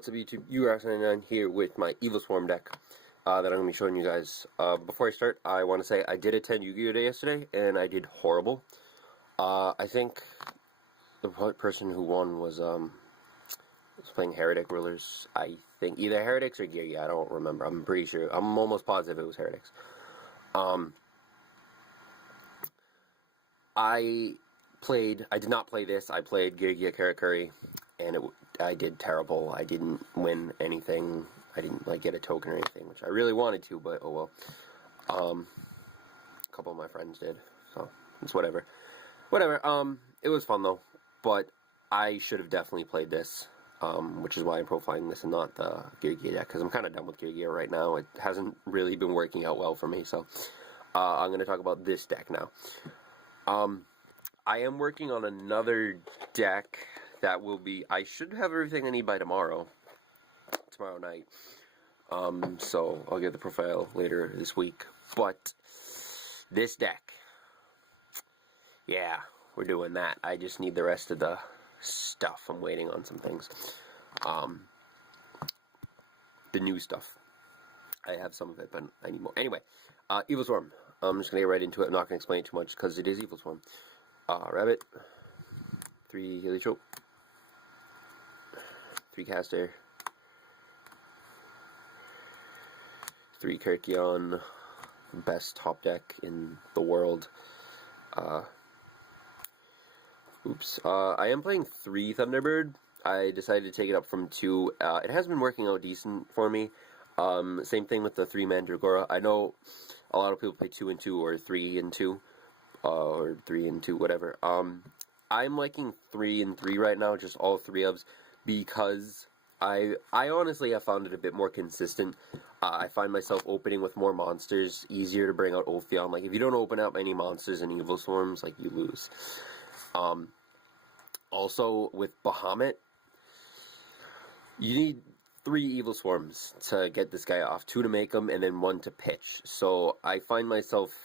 What's up YouTube? UR99 here with my Evilswarm deck that I'm going to be showing you guys. Before I start, I want to say I did attend Yu-Gi-Oh! Day yesterday, and I did horrible. I think the person who won was playing Heretic Rulers. I think either Heretics or Gear. I don't remember. I'm pretty sure. I'm almost positive it was Heretics. I did not play this. I played Gear Karakuri, and I did terrible. I didn't win anything. I didn't get a token or anything, which I really wanted to, but oh well. A couple of my friends did, so it's whatever. It was fun though, but I should have definitely played this, which is why I'm profiling this and not the Gear deck, because I'm kind of done with Gear right now. It hasn't really been working out well for me, so I'm going to talk about this deck now. I am working on another deck that will be, I should have everything I need by tomorrow night. So I'll get the profile later this week. But this deck, yeah, we're doing that. I just need the rest of the stuff. I'm waiting on some things. The new stuff. I have some of it, but I need more. Anyway, Evilswarm. I'm just going to get right into it. I'm not going to explain it too much because it is Evilswarm. Rabbit, 3 Heliotrope, 3 Caster, 3 Kirkion, best top deck in the world. I am playing 3 Thunderbird. I decided to take it up from 2. It has been working out decent for me. Same thing with the 3 Mandragora. I know a lot of people play 2 and 2 or 3 and 2. Or 3 and 2, whatever. I'm liking 3 and 3 right now, just all 3 ofs, because I honestly have found it a bit more consistent. I find myself opening with more monsters, easier to bring out Ophion. Like, if you don't open up any monsters and Evilswarms, like, you lose. Also, with Bahamut, you need 3 Evilswarms to get this guy off. 2 to make him, and then 1 to pitch. So, I find myself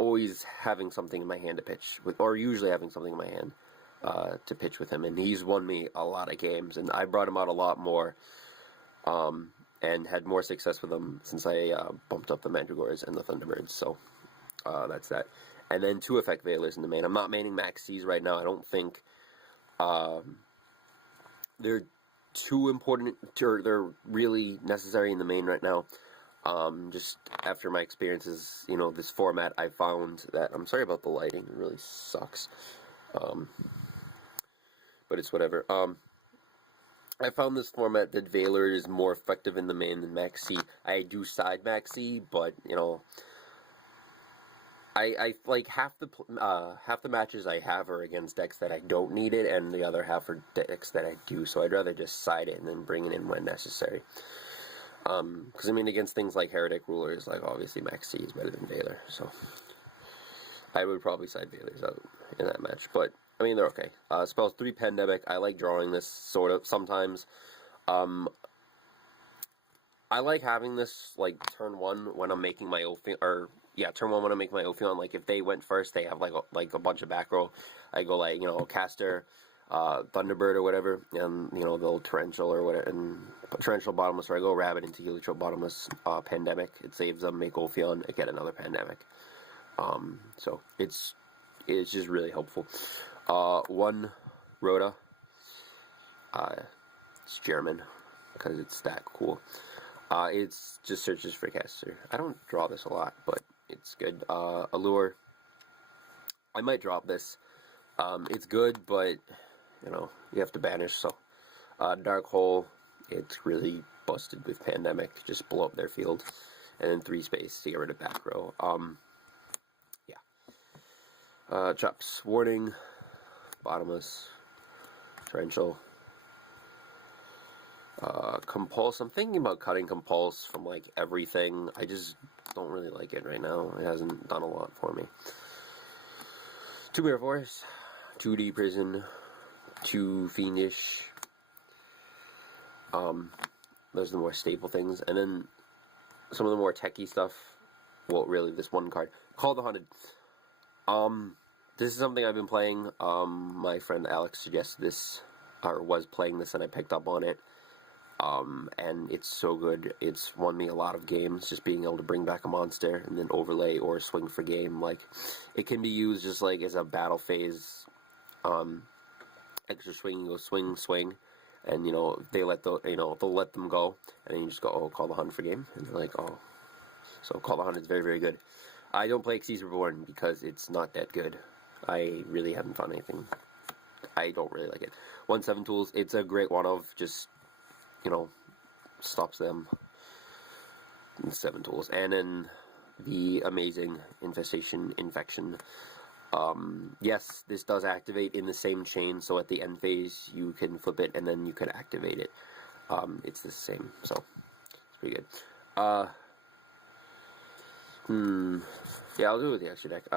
always having something in my hand to pitch with, or usually having something in my hand to pitch with him, and he's won me a lot of games, and I brought him out a lot more, and had more success with him since I bumped up the Mandragores and the Thunderbirds, so that's that. And then 2 effect Veilers in the main. I'm not maining Max C's right now. I don't think they're too important, or they're really necessary in the main right now. Just after my experiences, this format, I found that, I'm sorry about the lighting, it really sucks, but it's whatever. I found this format that Veiler is more effective in the main than Maxi. I do side Maxi, but, I like half the matches I have are against decks that I don't need it, and the other half are decks that I do, so I'd rather just side it and then bring it in when necessary. Because, against things like Heretic Rulers, like, obviously Max C is better than Veiler, so I would probably side Veilers out in that match, but, they're okay. Spells 3 Pandemic, I like drawing this, sort of, sometimes. I like having this, like, turn 1 when I'm making my Ophion, turn 1 when I make my Ophion, like, if they went first, they have, like a bunch of back row, I go, like, Caster, Thunderbird or whatever, and, the old Torrential or whatever, and Torrential Bottomless, or I go Rabbit into Heliotrope Bottomless, Pandemic, it saves them, make Ophion, I get another Pandemic. So, it's just really helpful. 1 Rhoda, it's German, because it's that cool. It's just searches for Caster. I don't draw this a lot, but it's good. Allure, I might drop this. It's good, but you have to banish, so. Dark Hole, it's really busted with Pandemic, just blow up their field. And then 3 space to get rid of back row. Chops, Warning, Bottomless, Torrential, Compulse. I'm thinking about cutting Compulse from, like, everything. I just don't really like it right now. It hasn't done a lot for me. 2 Mirror Force, 2D Prison, 2 Fiendish. Those are the more staple things. And then some of the more techie stuff. Well, really, this 1 card. Call the Haunted. This is something I've been playing. My friend Alex suggested this, or was playing this, and I picked up on it. And it's so good. It's won me a lot of games, just being able to bring back a monster and then overlay or swing for game. Like, it can be used just like as a battle phase, extra swing. You go swing, swing, and they'll let them go, and then you just go, oh, call the hunt for game, and they're like, oh, so call the hunt is very, very good. I don't play Xyz Reborn because it's not that good. I really haven't found anything. I don't really like it. 1/7 tools, it's a great one of just, stops them. 7 tools. And then the amazing infection. Yes, this does activate in the same chain, so at the end phase you can flip it and then you can activate it. It's the same, so it's pretty good. Yeah, I'll do it with the extra deck.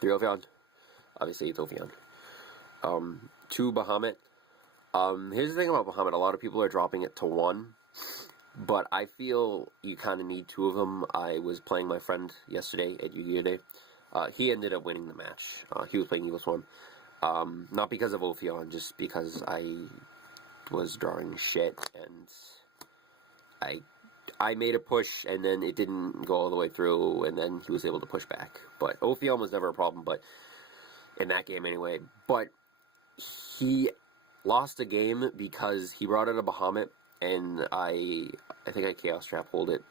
3 Ophion. Obviously, it's Ophion. 2 Bahamut. Here's the thing about Bahamut. A lot of people are dropping it to 1, but I feel you kind of need 2 of them. I was playing my friend yesterday at Yu-Gi-Oh! Day. He ended up winning the match. He was playing Evilswarm. Not because of Ophion, just because I was drawing shit, and I made a push, and then it didn't go all the way through, and then he was able to push back. But Ophion was never a problem, but in that game anyway. But he lost a game because he brought out a Bahamut, and I think I Chaos Trap hold it,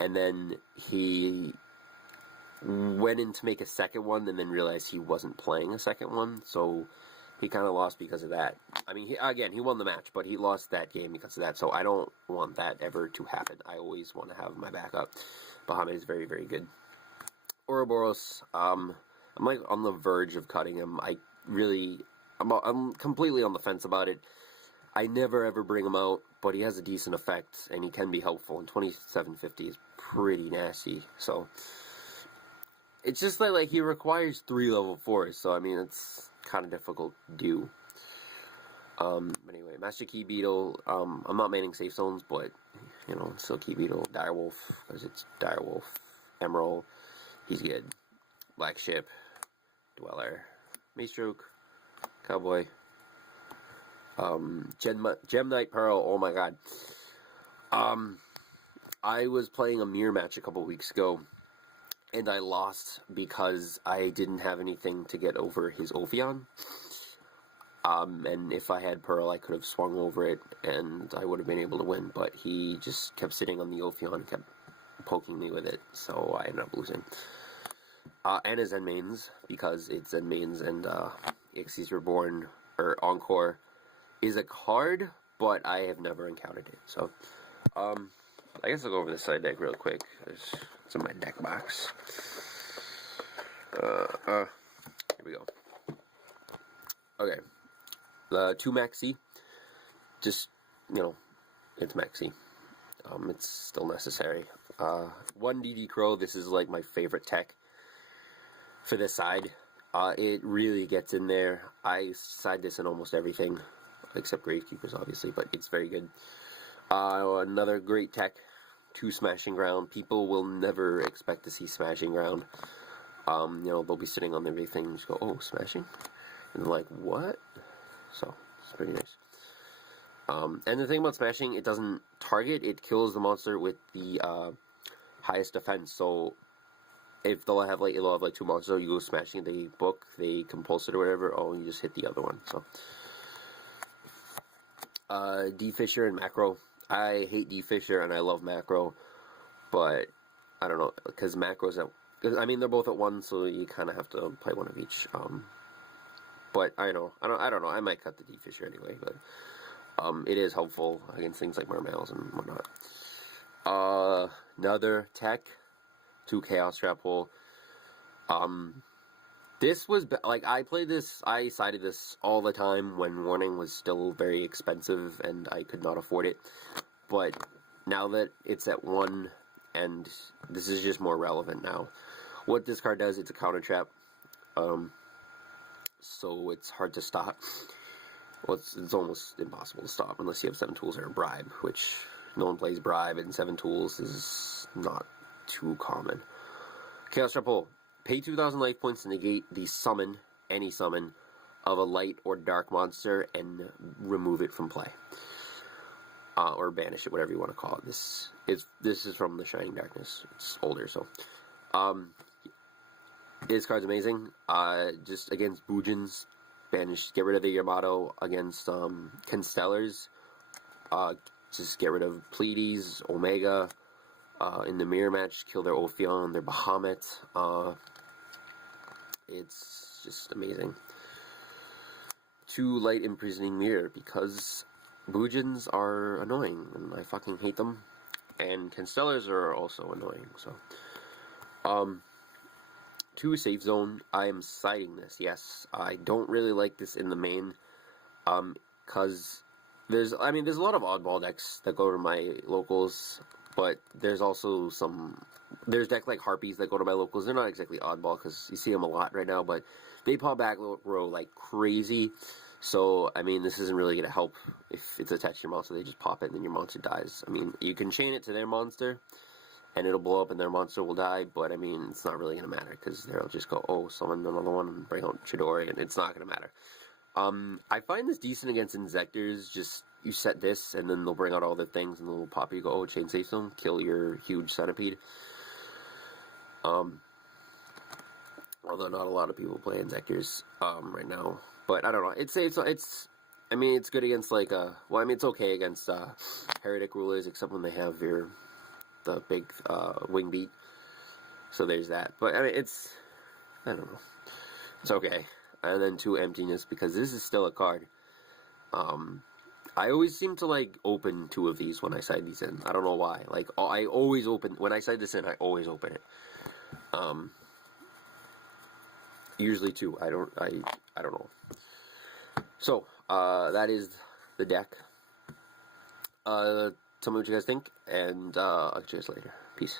and then he went in to make a second one, and then realized he wasn't playing a second one, so he kind of lost because of that. I mean, he won the match, but he lost that game because of that, so I don't want that ever to happen. I always want to have my backup. Bahamut is very, very good. Ouroboros, I'm like on the verge of cutting him. I'm completely on the fence about it. I never ever bring him out, but he has a decent effect, and he can be helpful, and 2750 is pretty nasty, so it's just like he requires 3 level 4s, so I mean, it's kind of difficult to do. Anyway, Master Key Beetle, I'm not manning safe zones, but, still Key Beetle. Direwolf, because it's Direwolf. Emerald, he's good. Black Ship, Dweller, Maestroke, Cowboy, Gem Knight Pearl, oh my god. I was playing a mirror match a couple weeks ago, and I lost because I didn't have anything to get over his Ophion. And if I had Pearl, I could have swung over it, and I would have been able to win, but he just kept sitting on the Ophion and kept poking me with it, so I ended up losing. And his Zenmaines, because it's Zenmaines, and Xyz Reborn, or Encore, is a card, but I have never encountered it, so, I guess I'll go over the side deck real quick. It's in my deck box. Here we go. Okay. The 2 Maxi. Just, it's Maxi. It's still necessary. 1 DD Crow. This is like my favorite tech for this side. It really gets in there. I side this in almost everything, except Gravekeepers, obviously, but it's very good. Another great tech, 2 Smashing Ground. People will never expect to see Smashing Ground. They'll be sitting on everything and just go, oh, Smashing? And they're like, what? So, it's pretty nice. And the thing about Smashing, it doesn't target, it kills the monster with the highest defense. So, if they'll have 2 monsters, you go Smashing, they book, they compulse it or whatever, you just hit the other one, so. D-Fisher and Macro. I hate D-Fisher and I love Macro, but I don't know, because Macro's they're both at 1, so you kind of have to play one of each. But I don't know, I might cut the D-Fisher anyway, but it is helpful against things like Mermails and whatnot. Another tech, 2 Chaos Trap Hole. This was, I played this, I sided this all the time when Warning was still very expensive and I could not afford it. But now that it's at 1, and this is just more relevant now. What this card does, it's a counter trap. So it's hard to stop. Well, it's almost impossible to stop unless you have 7 tools or a bribe, which no one plays bribe, and 7 tools is not too common. Chaos Trap Hole. Pay 2,000 life points to negate the summon, any summon, of a light or dark monster and remove it from play. Or banish it, whatever you want to call it. This is from the Shining Darkness. It's older, so. This card's amazing. Just against Boojins, banish, get rid of the Yamato. Against Constellars, just get rid of Pleiades, Omega. In the mirror match, kill their Ophion, their Bahamut. It's just amazing. 2 light imprisoning mirror, because Boojins are annoying, and I fucking hate them. And Constellars are also annoying, so. 2 safe zone. I am citing this, yes. I don't really like this in the main, because there's a lot of oddball decks that go to my locals, but there's also there's decks like Harpies that go to my locals. They're not exactly oddball, because you see them a lot right now, but they pop back row like crazy. So, I mean, this isn't really going to help if it's attached to your monster. They just pop it and then your monster dies. I mean, you can chain it to their monster, and it'll blow up and their monster will die, but I mean, it's not really going to matter, because they'll just go, oh, summon another one and bring out Chidori, and it's not going to matter. I find this decent against Inzectors. Just, you set this, and then they'll bring out all the things, and they'll pop you, go, oh, chain safe zone, kill your huge centipede. Although not a lot of people play Inzectors, right now. But I don't know. It's I mean, it's good against like it's okay against Heretic Rulers, except when they have the big wing beat. So there's that. But I mean, I don't know. It's okay. And then 2 emptiness, because this is still a card. I always seem to like open 2 of these when I side these in. I don't know why. Like I always open when I side this in. I always open it. Usually 2. I don't know. So, that is the deck. Tell me what you guys think, and I'll catch you guys later. Peace.